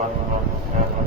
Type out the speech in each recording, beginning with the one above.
117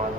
1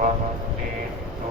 182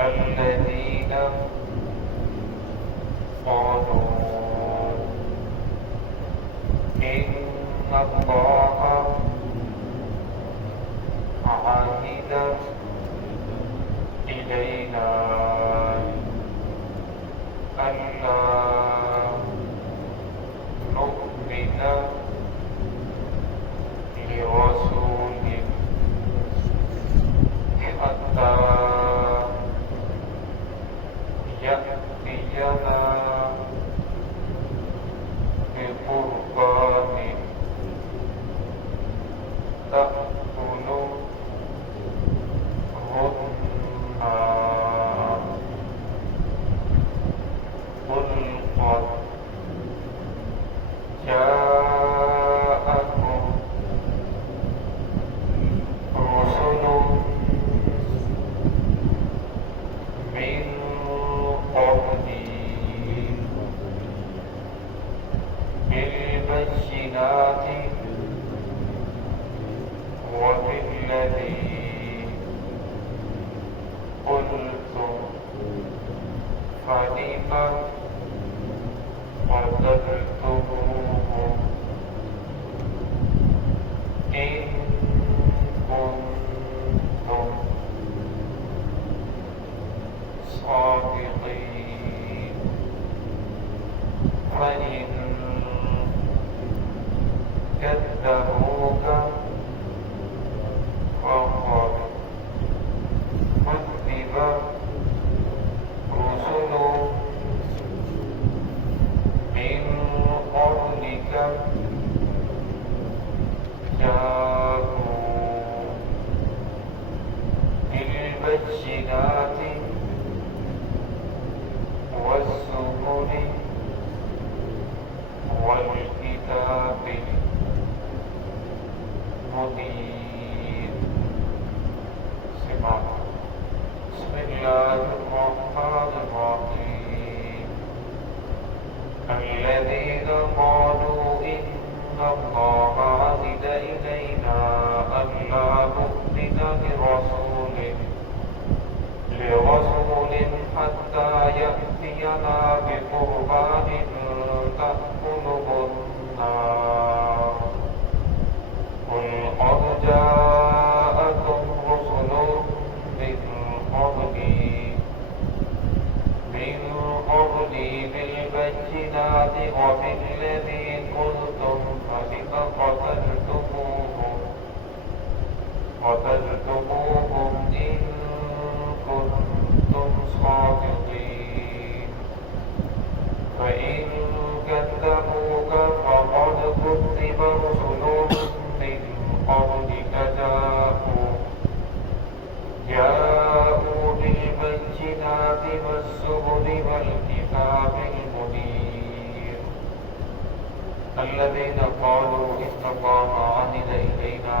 الذين قالوا إن الله عهد إلينا ألا نؤمن لرسول حتى يأتينا بقربان تأكله النار قل قد جاءكم رسل من قبلي بالبينات وبالذي قلتم فلم قتلتموهم إن كنتم صادقين فإن كذبوك فقد كذب رسل من قبلك جاءوا بالبينات والزبر والكتاب المنير سمع بسم الله الرحمن الرحيم الذين قالوا إن الله عهد إلينا ألا نؤمن لرسول حتى يأتينا بقربان تأكله النار قل قد جاءكم رسل من قبلي بالبينات وبالذي قلتم فلم قتلتموهم إن كنتم صادقين فإن كذبوك فقد كذب رسل من قبلك جاءوا بالبينات والزبر والكتاب المنير الذين قالوا إن الله عهد إلينا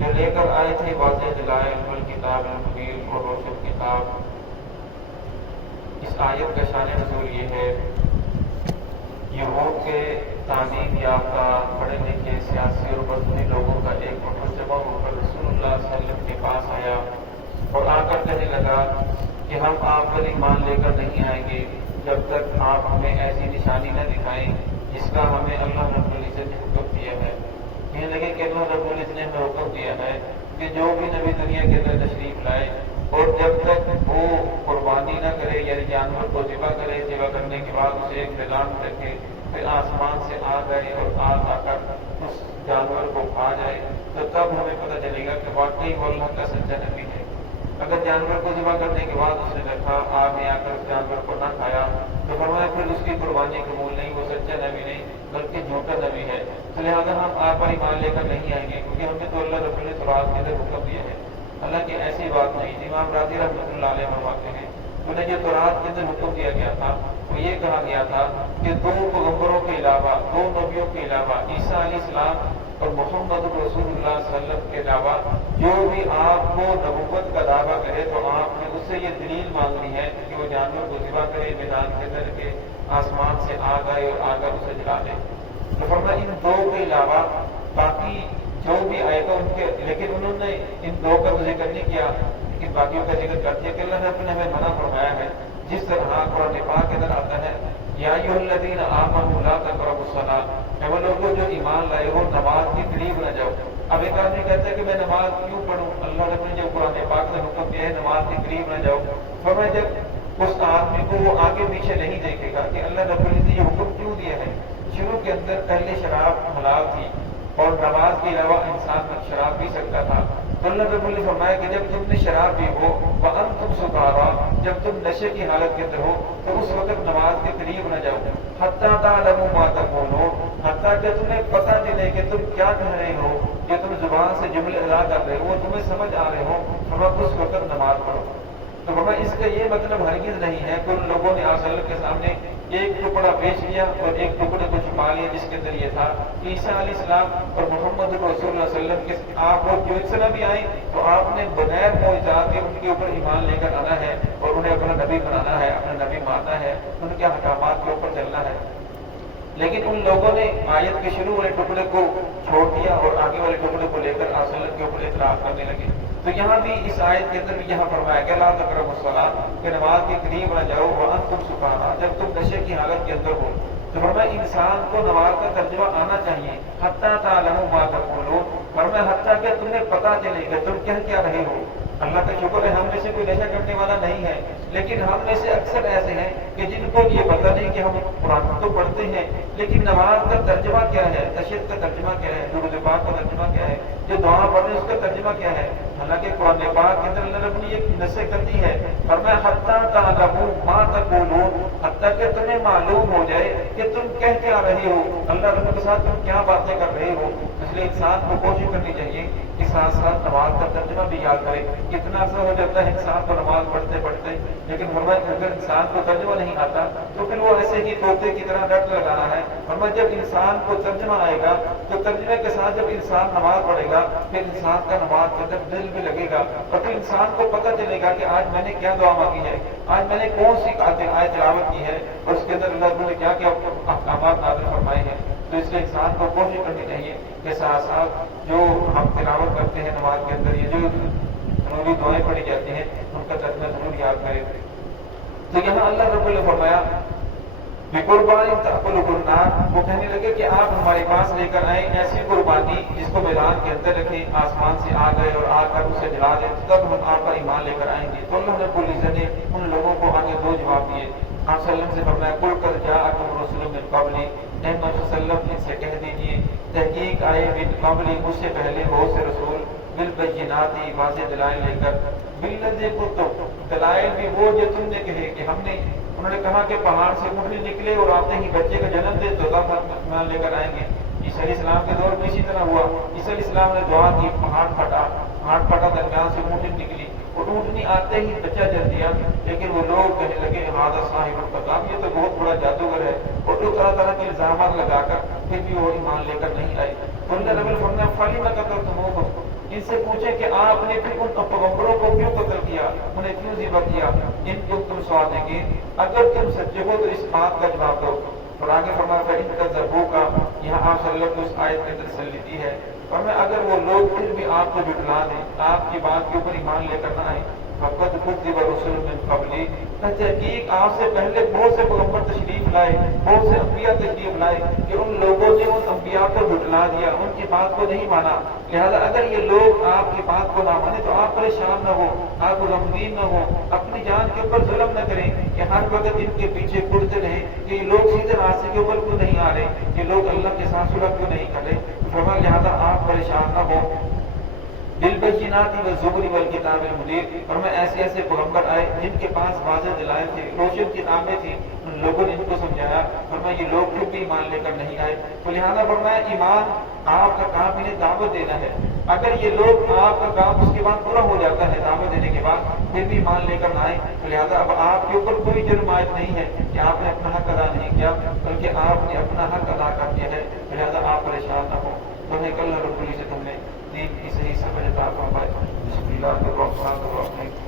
جو لے کر آئے تھے واضح دلائل والکتاب المبین اور روشن کتاب۔ اس آیت کا شان نزول یہ ہے، یہود کے تعلیم یافتہ پڑھے لکھے سیاسی اور مذہبی لوگوں کا ایک مجمع ہو کر رسول اللہ صلی اللہ علیہ وسلم کے پاس آیا اور آ کر کہنے لگا کہ ہم آپ پر ایمان لے کر نہیں آئیں گے جب تک آپ ہمیں ایسی نشانی نہ دکھائیں جس کا ہمیں اللہ رب العزت نے حکم دیا ہے۔ کہنے لگے کہ اللہ رب العزت نے ہمیں حکم دیا ہے کہ جو بھی نبی دنیا کے اندر تشریف لائے اور جب تک وہ قربانی نہ کرے یعنی جانور کو ذبح کرے، ذبح کرنے کے بعد اسے ایک میدان میں رکھے، پھر آسمان سے آگ آئے اور آگ آ کر اس جانور کو کھا جائے، تو تب ہمیں پتہ چلے گا کہ واقعی وہ اللہ کا سچا نبی ہے۔ اگر جانور کو ذبح کرنے کے بعد اس نے رکھا، آگ میں آ کر اس جانور کو نہ کھایا، تو فرمایا پھر اس کی قربانی قبول نہیں، وہ سچا نبی نہیں بلکہ جھوٹا نبی ہے۔ تو لہٰذا ہم آپ پر ایمان لے کر نہیں آئیں گے، کیونکہ ہمیں تو اللہ رب العزت تورات کے اندر حکم دیا ہے۔ حالانکہ ایسی بات نہیں، امام راضی رحمۃ اللہ علیہ فرماتے ہیں انہیں جو تورات کے اندر حکم دیا گیا تھا وہ یہ کہا گیا تھا کہ دو پیغمبروں کے علاوہ، دو نبیوں کے علاوہ، عیسیٰ علیہ السلام اور محمد رسول اللہ صلی اللہ علیہ وسلم کے علاوہ جو بھی آپ کو نبوت کا دعویٰ کرے تو آپ نے اس سے یہ دلیل مانگنی ہے کہ وہ جانور کو ذبح کرے، میدان کے اندر کے آسمان سے آگ آئے اور آ کر اسے جلا دے۔ تو فرمایا ان دو کے علاوہ باقی جو بھی آئے گا ان کے، لیکن انہوں نے ان دو کا ذکر نہیں کیا، لیکن باقیوں کا ذکر کر دیا کہ اللہ نے اپنے ہمیں منع فرمایا ہے۔ جس طرح قرآن پاک کے اندر آتا ہے یا ایھا الذین آمنوا لا تقربوا الصلاۃ، اے وہ لوگوں جو ایمان لائے ہو نماز کے قریب نہ جاؤ۔ اب ایک آدمی کہتا ہے کہ میں نماز کیوں پڑھوں، اللہ رب نے جو قرآن پاک میں حکم دیا ہے نماز کے قریب نہ جاؤ، فرمایا جب اس آدمی کو وہ آگے پیچھے نہیں دیکھے گا کہ اللہ رب نے یہ حکم کیوں دیا ہے۔ شروع کے اندر پہلے شراب حلال تھی اور نماز کے علاوہ انسان شراب پی سکتا تھا، تو اللہ رب نے فرمایا کہ جب تم نے شراب پی ہو وَأَنْتُمْ سُكَارَىٰ، جب تم نشے کی حالت کے اندر ہو تو اس وقت نماز کے قریب نہ جاؤ، حتیٰ تَعْلَمُوا مَا تَقُولُونَ، حتیٰ کہ تمہیں پتہ چلے کہ تم کیا کہہ رہے ہو، کہ تم زبان سے جملے ادا کر رہے ہو وہ تمہیں سمجھ آ رہے ہو، فرمایا اس وقت نماز پڑھو۔ تو فرمایا اس کا یہ مطلب ہرگز نہیں ہے کہ ان لوگوں نے آصل کے سامنے ایک ٹکڑا بیچ لیا اور ایک ٹکڑے کو چھپا لیا جس کے اندر یہ تھا کہ عیسیٰ علیہ السلام اور محمد رسول اللہ صلی اللہ علیہ وسلم کے آپ وہ جو اس طرح بھی آئیں تو آپ نے بغیر معجزات کے ان کے اوپر ایمان لے کر آنا ہے اور انہیں اپنا نبی بنانا ہے، اپنا نبی ماننا ہے، ان کے احکامات کے اوپر چلنا ہے۔ لیکن ان لوگوں نے آیت کے شروع والے ٹکڑے کو چھوڑ دیا اور آگے والے ٹکڑے کو لے کر آصل کے اوپر اعتراف کرنے لگے۔ تو یہاں بھی اس آیت کے اندر بھی یہاں فرمایا کہ لا تقربوا الصلاۃ، کہ نماز کے قریب نہ جاؤ وانتم سکارا، جب تم نشے کی حالت کے اندر ہو۔ تو فرمایا انسان کو نماز کا ترجمہ آنا چاہیے، حتیٰ تعلموا ما تقولون، فرمایا حتیٰ کہ تمہیں پتہ چلے کہ تم کہہ کیا رہے ہو۔ اللہ کا شکر ہے ہم میں سے کوئی نشہ کرنے والا نہیں ہے، لیکن ہم میں سے اکثر ایسے ہیں کہ جن کو یہ پتہ نہیں کہ ہم قرآن تو پڑھتے ہیں لیکن نماز کا ترجمہ کیا ہے، تشہد کا ترجمہ کیا ہے، درود پاک کا ترجمہ کیا ہے، جو دعا پڑھنے اس کا ترجمہ کیا ہے۔ حالانکہ قرآن پاک کے اندر اللہ رب نے ایک نصیحت دی ہے، فرمایا حتیٰ تعلموا ما تقولون، حتیٰ کہ تمہیں معلوم ہو جائے کہ تم کہہ کیا رہے ہو، اللہ رب کے ساتھ تم کیا باتیں کر رہے ہو۔ اس لیے انسان کو کوشش کرنی چاہیے کہ ساتھ ساتھ نماز کا ترجمہ بھی یاد کرے۔ کتنا عرصہ ہو جاتا ہے انسان کو نماز پڑھتے پڑھتے، لیکن فرمایا اگر انسان کو ترجمہ نہیں آتا تو پھر وہ ایسے ہی طوطے کی طرح رٹ لگانا ہے۔ فرمایا جب انسان کو ترجمہ آئے گا تو ترجمے کے ساتھ جب انسان نماز پڑھے گا پھر انسان کا نماز کے اندر دل بھی لگے گا اور پھر انسان کو پتہ چلے گا کہ آج میں نے کیا دعا مانگی ہے، آج میں نے کون سی آیت تلاوت کی ہے اور اس کے اندر اللہ نے کیا کیا احکامات نازل فرمائے ہیں۔ تو اس لیے انسان کو کوشش کرنی چاہیے کہ ساتھ ساتھ جو ہم تلاوت کرتے ہیں نماز کے اندر یہ جو ضروری دعائیں پڑھی جاتی ہیں ان کا ترجمہ ضرور یاد کرے۔ تو یہاں اللہ رب نے فرمایا بقربان تأکلہ النار، وہ کہنے لگے کہ آپ ہمارے پاس لے کر آئیں ایسی قربانی جس کو میدان کے اندر رکھیں، آسمان سے آ گئے اور آ کر اسے جلا دیں، تب ہم آپ پر ایمان لے کر آئیں گے۔ تو اللہ رب العزت نے ان لوگوں کو آگے دو جواب دیے۔ آپ صلی اللہ علیہ وسلم سے فرمایا قل قد جاءکم رسول من قبلی، اے محمد صلی اللہ علیہ وسلم ان سے کہہ دیجیے تحقیق آئے من قبلی، مجھ سے پہلے بہت سے رسول، بالبینات واضح دلائل لے کر، بالذی قلتم، دلائل بھی وہ جو تم نے کہے کہ ہم نے، انہوں نے کہا کہ پہاڑ سے اونٹنی نکلے اور آتے ہی بچے کا جنم دے تو ایمان لے کر آئیں گے۔ عیسیٰ علیہ السلام کے دور میں اسی طرح ہوا، عیسیٰ علیہ السلام نے دعا کی، پہاڑ پھٹا درمیان سے اونٹنی نکلی اور اونٹنی آتے ہی بچہ جن دیا، لیکن وہ لوگ کہنے لگے ھذا صاحب الکذاب، یہ تو بہت بڑا جادوگر ہے، اور جو طرح طرح کے الزامات لگا کر پھر بھی وہ ایمان لے کر نہیں آئے۔ اللہ رب العالمین فلم قتلتموہم، ان سے پوچھیں کہ آپ نے پھر ان پیغمبروں کو کیوں قتل کیا، انہیں کیوں ذبح کیا، ان کو تم صادقین، اگر تم سچے ہو تو اس بات کا جواب دو۔ اور آگے فرمایا فَإِن كَذَّبُوكَ، یہاں آپ صلی اللہ علیہ وسلم کو اس آیت میں تسلی دی ہے، اور میں اگر وہ لوگ پھر بھی آپ کو جھٹلا دیں، آپ کی بات کے اوپر ایمان لے کر نہ آئیں، فَقَدْ كُذِّبَ رُسُلٌ مِّن قَبْلِي، تحقیق آپ سے پہلے بہت سے پیغمبر تشریف لائے، بہت سے انبیاء تشریف لائے کہ ان لوگوں نے ان انبیاء کو جھٹلا دیا، ان کی بات کو نہیں مانا۔ لہذا اگر یہ لوگ آپ کی بات کو نہ مانے تو آپ پریشان نہ ہو، آپ غمگین نہ ہو، اپنی جان کے اوپر ظلم نہ کریں کہ ہر وقت ان کے پیچھے پڑتے رہیں کہ یہ لوگ سیدھے راستے کے اوپر کیوں نہیں آ رہے، یہ لوگ اللہ کے ساتھ صلح کیوں نہیں کر رہے۔ فرمایا لہذا آپ پریشان نہ ہو، بالبینات والزبر والکتاب المنیر، اور میں ایسے ایسے پیغمبر آئے جن کے پاس واضح دلائل تھے، روشن کتابیں تھیں، ان لوگوں نے ان کو سمجھایا، فرمایا یہ لوگ پھر بھی ایمان لے کر نہیں آئے، تو لہٰذا فرمایا ایمان آپ کا کام انہیں دعوت دینا ہے۔ اگر یہ لوگ آپ کا کام اس کے بعد پورا ہو جاتا ہے دعوت دینے کے بعد پھر بھی ایمان لے کر نہ آئے، تو لہٰذا اب آپ کے اوپر کوئی جرم عائد نہیں ہے کہ آپ نے اپنا حق ادا نہیں کیا، بلکہ آپ نے اپنا حق ادا کر دیا ہے، لہٰذا آپ پریشان نہ ہو۔ تو اللہ رب العزت ہم نے دین کی صحیح سمجھ عطا فرمائے۔ بسم اللہ الرحمن الرحیم۔